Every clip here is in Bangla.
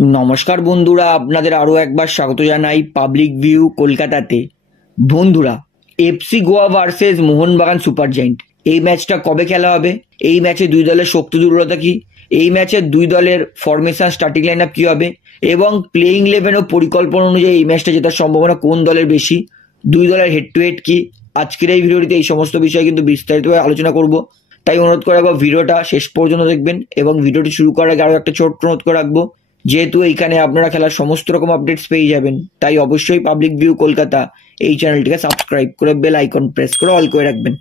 নমস্কার বন্ধুরা, আপনাদের আরও একবার স্বাগত জানাই পাবলিক ভিউ কলকাতাতে। বন্ধুরা, FC Goa versus Mohun Bagan super giant এই ম্যাচটা কবে খেলা হবে, এই ম্যাচে দুই দলের শক্তি দুর্বলতা কি, এই ম্যাচে দুই দলের ফরমেশন স্টার্টিং লাইন আপ কী হবে এবং প্লেইং ইলেভেন ও পরিকল্পনা অনুযায়ী এই ম্যাচটা জেতার সম্ভাবনা কোন দলের বেশি, দুই দলের হেড টু হেড কি, আজকের এই ভিডিওটিতে এই সমস্ত বিষয়ে কিন্তু বিস্তারিতভাবে আলোচনা করব। তাই অনুরোধ করে রাখবো ভিডিওটা শেষ পর্যন্ত দেখবেন এবং ভিডিওটি শুরু করার আগে আরও একটা ছোট্ট অনুরোধ করে রাখবো, যেহেতু এইখানে আপনারা খেলার সমস্ত রকম আপডেটস পেয়ে যাবেন, তাই অবশ্যই পাবলিক ভিউ কলকাতা এই চ্যানেলটিকে সাবস্ক্রাইব করে বেল আইকন প্রেস করে অল করে রাখবেন।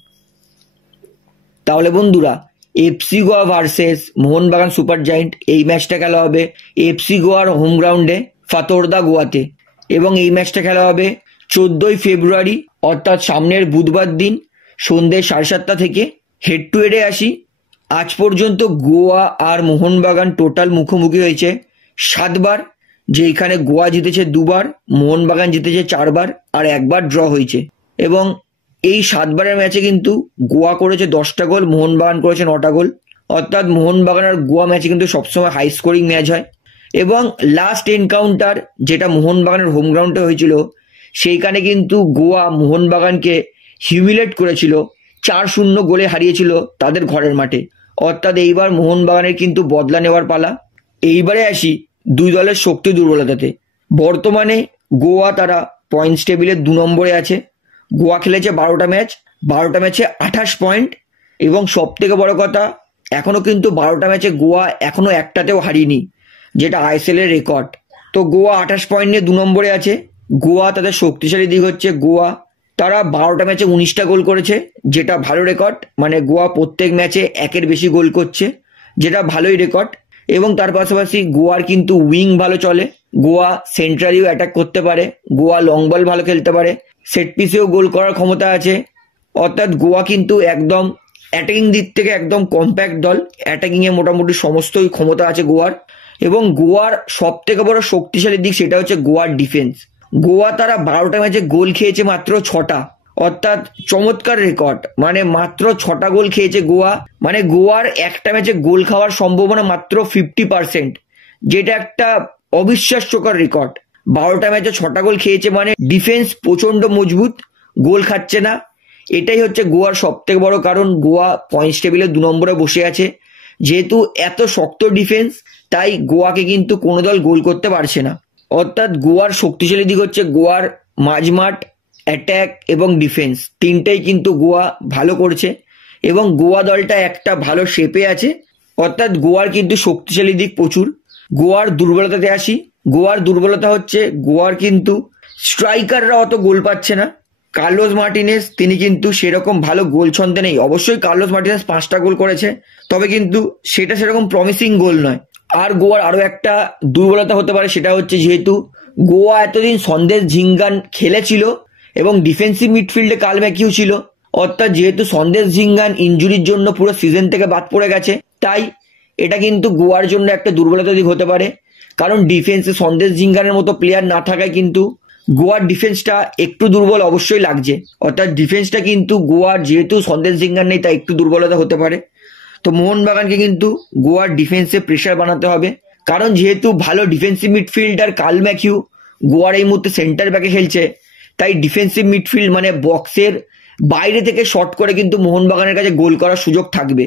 তাহলে বন্ধুরা, FC Goa versus Mohun Bagan super giant এই ম্যাচটা খেলা হবে এফসি গোয়ার হোম গ্রাউন্ডে ফাতোরদা গোয়াতে এবং এই ম্যাচটা খেলা হবে 14ই ফেব্রুয়ারি অর্থাৎ সামনের বুধবার দিন সন্ধ্যে 7:30 থেকে। হেড টু হেডে আসি, আজ পর্যন্ত গোয়া আর মোহনবাগান টোটাল মুখোমুখি হয়েছে 7 বার, যেখানে গোয়া জিতেছে 2 বার, মোহনবাগান জিতেছে 4 বার আর 1 বার ড্র হয়েছে। এবং এই 7 বারের ম্যাচে কিন্তু গোয়া করেছে 10টা গোল, মোহনবাগান করেছে 9টা গোল, অর্থাৎ মোহনবাগান আর গোয়া ম্যাচে কিন্তু সবসময় হাই স্কোরিং ম্যাচ হয়। এবং লাস্ট এনকাউন্টার যেটা মোহনবাগানের হোম গ্রাউন্ডে হয়েছিল, সেইখানে কিন্তু গোয়া মোহনবাগানকে হিউমিলেট করেছিল, 4-0 গোলে হারিয়েছিল তাদের ঘরের মাঠে। অর্থাৎ এইবার মোহনবাগানের কিন্তু বদলা নেওয়ার পালা। এইবারে আসি দুই দলের শক্তি দুর্বলতাতে। বর্তমানে গোয়া তারা পয়েন্টস টেবিলে 2 নম্বরে আছে। গোয়া খেলেছে 12টা ম্যাচ, 12টা ম্যাচে 28 পয়েন্ট এবং সব থেকে বড় কথা, এখনও কিন্তু 12টা ম্যাচে গোয়া এখনও একটাতেও হারিয়েনি, যেটা আইএসএল এর রেকর্ড। তো গোয়া 28 পয়েন্ট নিয়ে 2 নম্বরে আছে। গোয়া তাদের শক্তিশালী দিক হচ্ছে গোয়া তারা 12টা ম্যাচে 19টা গোল করেছে, যেটা ভালো রেকর্ড। মানে গোয়া প্রত্যেক ম্যাচে 1-এর বেশি গোল করছে, যেটা ভালোই রেকর্ড। এবং তার পাশাপাশি গোয়ার কিন্তু উইং ভালো চলে, গোয়া সেন্ট্রালিও অ্যাটাক করতে পারে, গোয়া লং বল ভালো খেলতে পারে, সেট পিসেও গোল করার ক্ষমতা আছে। অর্থাৎ গোয়া কিন্তু একদম অ্যাটাকিং দিক থেকে একদম কম্প্যাক্ট দল, অ্যাটাকিংয়ে মোটামুটি সমস্তই ক্ষমতা আছে গোয়ার। এবং গোয়ার সব থেকে বড় শক্তিশালী দিক সেটা হচ্ছে গোয়ার ডিফেন্স। গোয়া তারা 12টা ম্যাচে গোল খেয়েছে মাত্র 6টা, অর্থাৎ চমৎকার রেকর্ড। মানে মাত্র 6টা গোল খেয়েছে গোয়া, মানে গোয়ার একটা ম্যাচে গোল খাওয়ার সম্ভাবনা মাত্র 50%, যেটা একটা অবিশ্বাস্যকর রেকর্ড। 12টা ম্যাচে 6টা গোল খেয়েছে মানে ডিফেন্স প্রচণ্ড মজবুত, গোল খাচ্ছে না। এটাই হচ্ছে গোয়ার সব থেকে বড় কারণ গোয়া পয়েন্টস টেবিলে 2 নম্বরে বসে আছে। যেহেতু এত শক্ত ডিফেন্স, তাই গোয়াকে কিন্তু কোনো দল গোল করতে পারছে না। অর্থাৎ গোয়ার শক্তিশালী দিক হচ্ছে গোয়ার মাঝমাঠ, অ্যাট্যাক এবং ডিফেন্স, তিনটেই কিন্তু গোয়া ভালো করছে এবং গোয়া দলটা একটা ভালো শেপে আছে। অর্থাৎ গোয়ার কিন্তু শক্তিশালী দিক প্রচুর। গোয়ার দুর্বলতাতে আসি, গোয়ার দুর্বলতা হচ্ছে গোয়ার কিন্তু স্ট্রাইকাররা অত গোল পাচ্ছে না। কার্লোস মার্টিনেজ তিনি কিন্তু সেরকম ভালো গোল ছন্দে নেই। অবশ্যই কার্লোস মার্টিনেজ 5টা গোল করেছে, তবে কিন্তু সেটা সেরকম প্রমিসিং গোল নয়। আর গোয়ার আরও একটা দুর্বলতা হতে পারে, সেটা হচ্ছে যেহেতু গোয়া এতদিন সন্দেশ ঝিঙ্গান খেলেছিল এবং ডিফেন্সিভ মিডফিল্ডে কাল ম্যাকিউ ছিল, অর্থাৎ যেহেতু সন্দেশ ঝিঙ্গান ইনজুরির জন্য পুরো সিজন থেকে বাদ পড়ে গেছে, তাই এটা কিন্তু গোয়ার জন্য একটা দুর্বলতা দিক হতে পারে। কারণ ডিফেন্সে সন্দেশ ঝিঙ্গানের মতো প্লেয়ার না থাকায় কিন্তু গোয়ার ডিফেন্সটা একটু দুর্বল অবশ্যই লাগছে। অর্থাৎ ডিফেন্সটা কিন্তু গোয়ার যেহেতু সন্দেশ ঝিঙ্গান নেই, তাই একটু দুর্বলতা হতে পারে। তো মোহনবাগানকে কিন্তু গোয়ার ডিফেন্সে প্রেশার বানাতে হবে, কারণ যেহেতু ভালো ডিফেন্সিভ মিডফিল্ডার কাল ম্যাকিউ গোয়ার এই মুহূর্তে সেন্টার ব্যাকে খেলছে, তাই ডিফেন্সিভ মিডফিল্ড মানে বক্সের বাইরে থেকে শট করে কিন্তু মোহনবাগানের কাছে গোল করার সুযোগ থাকবে।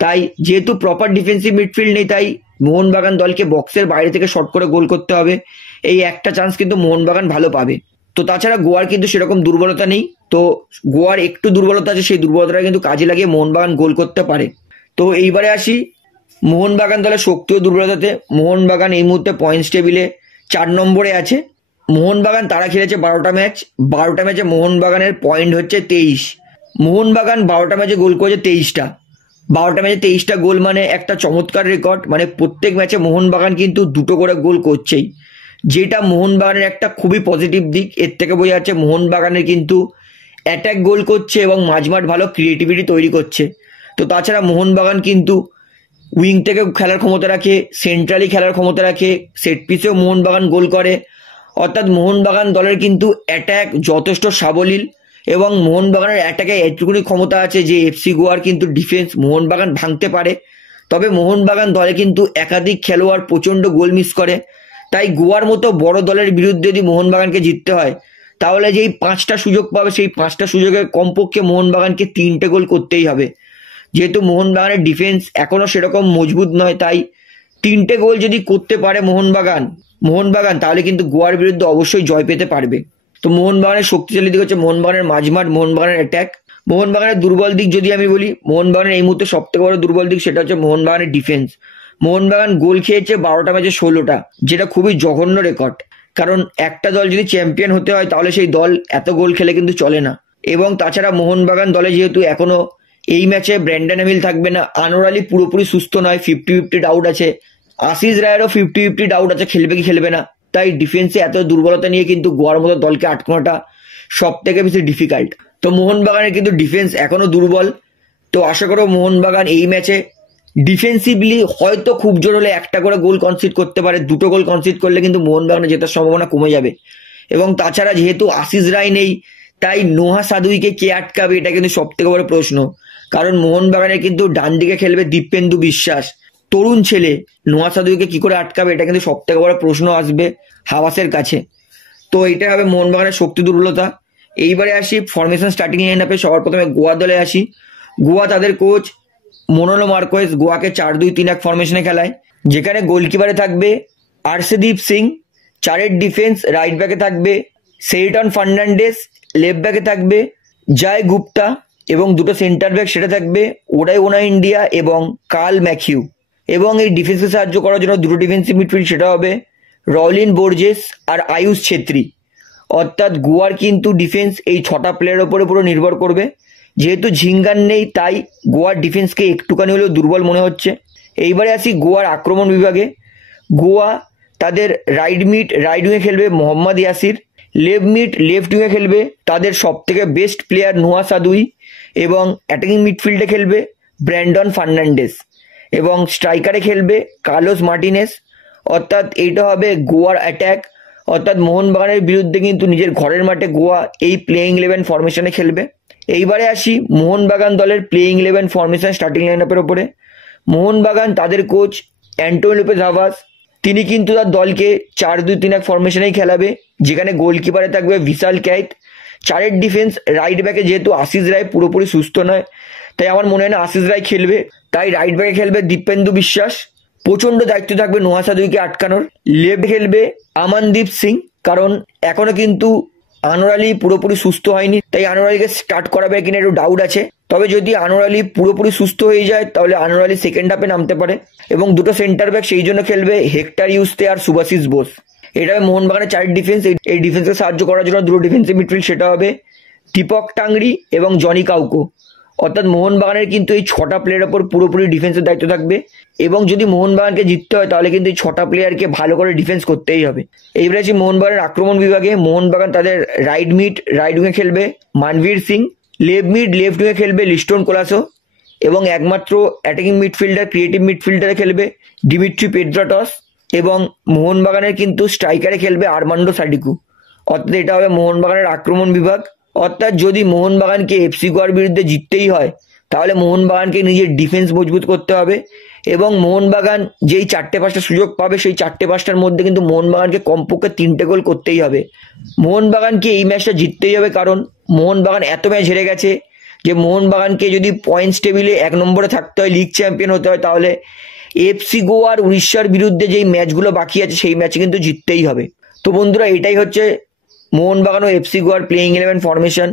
তাই যেহেতু প্রপার ডিফেন্সিভ মিডফিল্ড নেই, তাই মোহনবাগান দলকে বক্সের বাইরে থেকে শট করে গোল করতে হবে। এই একটা চান্স কিন্তু মোহনবাগান ভালো পাবে। তো তাছাড়া গোয়ার কিন্তু সেরকম দুর্বলতা নেই, তো গোয়ার একটু দুর্বলতা আছে, সেই দুর্বলতাটা কিন্তু কাজে লাগিয়ে মোহনবাগান গোল করতে পারে। তো এইবারে আসি মোহনবাগান দলের শক্তি ও দুর্বলতাতে। মোহনবাগান এই মুহূর্তে পয়েন্টস টেবিলে 4 নম্বরে আছে। মোহনবাগান তারা খেলেছে 12টা ম্যাচ, 12টা ম্যাচে মোহনবাগানের পয়েন্ট হচ্ছে 23। মোহনবাগান 12টা ম্যাচে গোল করেছে 23টা, 12টা ম্যাচে 23টা গোল মানে একটা চমৎকার রেকর্ড। মানে প্রত্যেক ম্যাচে মোহনবাগান কিন্তু 2টো করে গোল করছেই, যেটা মোহনবাগানের একটা খুবই পজিটিভ দিক। এর থেকে বোঝা যাচ্ছে মোহনবাগানের কিন্তু অ্যাটাক গোল করছে এবং মাঝমাঠ ভালো ক্রিয়েটিভিটি তৈরি করছে। তো তাছাড়া মোহনবাগান কিন্তু উইং থেকে খেলার ক্ষমতা রাখে, সেন্ট্রালি খেলার ক্ষমতা রাখে, সেট পিসেও মোহনবাগান গোল করে। অর্থাৎ মোহনবাগান দলের কিন্তু অ্যাটাক যথেষ্ট সাবলীল এবং মোহনবাগানের অ্যাটাকে এতটুকুনি ক্ষমতা আছে যে এফসি গোয়ার কিন্তু ডিফেন্স মোহনবাগান ভাঙতে পারে। তবে মোহনবাগান দলে কিন্তু একাধিক খেলোয়াড় প্রচণ্ড গোল মিস করে, তাই গোয়ার মতো বড় দলের বিরুদ্ধে যদি মোহনবাগানকে জিততে হয় তাহলে যেই 5টা সুযোগ পাবে সেই 5টা সুযোগে কমপক্ষে মোহনবাগানকে 3টে গোল করতেই হবে। যেহেতু মোহনবাগানের ডিফেন্স এখনো সেরকম মজবুত নয়, তাই 3টে গোল যদি করতে পারে মোহনবাগান তাহলে কিন্তু গোয়ার বিরুদ্ধে অবশ্যই জয় পেতে পারবে। তো মোহনবাগানের শক্তিশালী দিক হচ্ছে মোহনবাগানের মাঝমাঠ, মোহনবাগানের অ্যাটাক। মোহনবাগানের দুর্বল দিক যদি আমি বলি, মোহনবাগানের এই মুহূর্তে সবথেকে বড় দুর্বল দিক সেটা হচ্ছে মোহনবাগানের ডিফেন্স। মোহনবাগান গোল খেয়েছে 12টা ম্যাচে 16টা, যেটা খুবই জঘন্য রেকর্ড। কারণ একটা দল যদি চ্যাম্পিয়ন হতে হয় তাহলে সেই দল এত গোল খেলে কিন্তু চলে না। এবং তাছাড়া মোহনবাগান দলে যেহেতু এখনো এই ম্যাচে ব্র্যান্ডন এমিল থাকবে না, আনোয়ার আলী পুরোপুরি সুস্থ নয়, 50-50 ডাউট আছে, আশিস রায়েরও 50-50 ডাউট আছে খেলবে কি খেলবে না। তাই ডিফেন্সে এত দুর্বলতা নিয়ে কিন্তু গোয়ার মতো দলকে আটকানোটা সব থেকে বেশি ডিফিকাল্ট। তো মোহনবাগানের কিন্তু ডিফেন্স এখনো দুর্বল। তো আশা করো মোহনবাগান এই ম্যাচে ডিফেন্সিভলি হয়তো খুব জোর হলে একটা করে গোল কনসিড করতে পারে, 2টো গোল কনসিড করলে কিন্তু মোহনবাগানের জেতার সম্ভাবনা কমে যাবে। এবং তাছাড়া যেহেতু আশিস রায় নেই, তাই নোহা সাদুইকে কে আটকাবে এটা কিন্তু সব থেকে বড় প্রশ্ন। কারণ মোহনবাগানের কিন্তু ডান দিকে খেলবে দীপেন্দু বিশ্বাস, তরুণ ছেলে, নোহা সাদুইকে কি করে আটকাবে এটা কিন্তু সব থেকে বড় প্রশ্ন আসবে হাওয়াসের কাছে। তো এটা হবে মোহনবাগানের শক্তি দুর্বলতা। এইবারে আসি ফরমেশন স্টার্টিং লাইন আপে। সবার প্রথমে গোয়া দলে আসি। গোয়া তাদের কোচ মোনোলো মার্কোয়েস গোয়াকে 4-2-3-1 ফরমেশনে খেলায়, যেখানে গোলকিপারে থাকবে আর্শদীপ সিং, 4-এর ডিফেন্স, রাইট ব্যাকে থাকবে সেইটন ফার্নান্ডেস, লেফট ব্যাকে থাকবে জয় গুপ্তা এবং 2টো সেন্টার ব্যাক সেটা থাকবে ওডাই ওনা ইন্ডিয়া এবং কার্ল ম্যাথিউ। এবং এই ডিফেন্সে সাহায্য করার জন্য 2টো ডিফেন্সিভ মিডফিল্ড সেটা হবে রলিন বোর্জেস আর আয়ুষ ছেত্রী। অর্থাৎ গোয়ার কিন্তু ডিফেন্স এই 6টা প্লেয়ারের ওপরে পুরো নির্ভর করবে। যেহেতু ঝিঙ্গান নেই তাই গোয়ার ডিফেন্সকে একটুখানি হলেও দুর্বল মনে হচ্ছে। এইবারে আসি গোয়ার আক্রমণ বিভাগে। গোয়া তাদের রাইট উইংয়ে খেলবে মোহাম্মদ ইয়াসির, লেফট উইংয়ে খেলবে তাদের সব থেকে বেস্ট প্লেয়ার নোহা সাদুই, এবং অ্যাটাকিং মিডফিল্ডে খেলবে ব্র্যান্ডন ফার্নান্ডেস, এবং স্ট্রাইকারে খেলবে কার্লোস মার্টিনেস। অর্থাৎ এইটা হবে গোয়ার অ্যাটাক। অর্থাৎ মোহনবাগানের বিরুদ্ধে কিন্তু নিজের ঘরের মাঠে গোয়া এই প্লেয়িং 11 ফরমেশনে খেলবে। এইবারে আসি মোহনবাগান দলের প্লেয়িং 11 ফরমেশন স্টার্টিং লাইন আপের ওপরে। মোহনবাগান তাদের কোচ অ্যান্টোনিও লোপেজ হাভাস, তিনি কিন্তু তার দলকে 4-2-3-1 ফরমেশনেই খেলাবে, যেখানে গোলকিপারে থাকবে ভিশাল ক্যাইত, 4-এর ডিফেন্স, রাইট ব্যাকে যেহেতু আশিস রায় পুরোপুরি সুস্থ নয় তাই আমার মনে হয় না আশিস রায় খেলবে, তাই রাইট ব্যাকে খেলবে দীপেন্দু বিশ্বাস। প্রচণ্ড দায়িত্ব থাকবে নোহা সাদুইকে আটকানোর। লেফট খেলবে আমানদীপ সিং, কারণ এখনো কিন্তু আনোয়ার আলী পুরোপুরি সুস্থ হয়নি, তাই আনোয়ার আলীকে স্টার্ট করাবে কিনা একটু ডাউট আছে। তবে যদি আনোয়ার আলী পুরোপুরি সুস্থ হয়ে যায় তাহলে আনোয়ার আলী সেকেন্ড হাফে নামতে পারে। এবং 2টো সেন্টার ব্যাক সেই জন্য খেলবে হেক্টর ইউস্তে আর সুভাশিস বোস। এটা হবে মোহনবাগানের 4 ডিফেন্স। এই ডিফেন্সকে সাহায্য করার জন্য 2টো ডিফেন্সিভ মিডফিল্ড সেটা হবে দীপক টাংরি এবং জনি কাউকো। অর্থাৎ মোহনবাগানের কিন্তু এই 6টা প্লেয়ারের ওপর পুরোপুরি ডিফেন্সের দায়িত্ব থাকবে। এবং যদি মোহনবাগানকে জিততে হয় তাহলে কিন্তু এই 6টা প্লেয়ারকে ভালো করে ডিফেন্স করতেই হবে। এইবারে আছি মোহনবাগানের আক্রমণ বিভাগে। মোহনবাগান তাদের রাইট উইংয়ে খেলবে মানভীর সিং, লেফট উইংয়ে খেলবে লিস্টন কোলাসো, এবং একমাত্র অ্যাটাকিং মিডফিল্ডার ক্রিয়েটিভ মিডফিল্ডারে খেলবে ডিমিট্রি পেড্রাটস, এবং মোহনবাগানের কিন্তু স্ট্রাইকারে খেলবে আর্মান্ডো সাডিকু। অর্থাৎ এটা হবে মোহনবাগানের আক্রমণ বিভাগ। অর্থাৎ যদি মোহনবাগানকে এফসি গোয়ার বিরুদ্ধে জিততেই হয় তাহলে মোহনবাগানকে নিজের ডিফেন্স মজবুত করতে হবে, এবং মোহনবাগান যেই 4-5টা সুযোগ পাবে সেই 4-5টার মধ্যে কিন্তু মোহনবাগানকে কমপক্ষে 3টে গোল করতেই হবে। মোহনবাগানকে এই ম্যাচটা জিততেই হবে, কারণ মোহনবাগান এত ম্যাচ হেরে গেছে যে মোহনবাগানকে যদি পয়েন্টস টেবিলে 1 নম্বরে থাকতে হয়, লিগ চ্যাম্পিয়ন হতে হয়, তাহলে এফসি গোয়ার উড়িষ্যার বিরুদ্ধে যেই ম্যাচগুলো বাকি আছে সেই ম্যাচে কিন্তু জিততেই হবে। তো বন্ধুরা, এটাই হচ্ছে মোহনবাগান ও এফসি গোয়ার প্লেয়িং 11 ফরমেশন।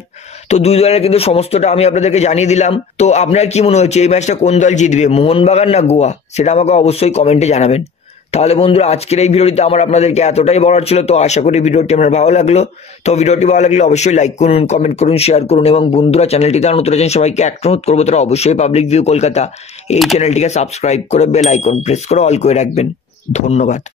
তো দুই দলের কিন্তু সমস্তটা আমি আপনাদেরকে জানিয়ে দিলাম। তো আপনার কি মনে হচ্ছে এই ম্যাচটা কোন দল জিতবে, মোহনবাগান না গোয়া, সেটা আমাকে অবশ্যই কমেন্টে জানাবেন। তাহলে বন্ধুরা, আজকের এই ভিডিওটিতে আমার আপনাদেরকে এতটাই বলার ছিল। তো আশা করি ভিডিওটি আমার ভালো লাগলো। তো ভিডিওটি ভালো লাগলে অবশ্যই লাইক করুন, কমেন্ট করুন, শেয়ার করুন, এবং বন্ধুরা চ্যানেলটি তারা নতুন আছেন সবাইকে একটা অনুরোধ করবো তারা অবশ্যই পাবলিক ভিউ কলকাতা এই চ্যানেলটিকে সাবস্ক্রাইব করে বেল আইকন প্রেস করে অল করে রাখবেন। ধন্যবাদ।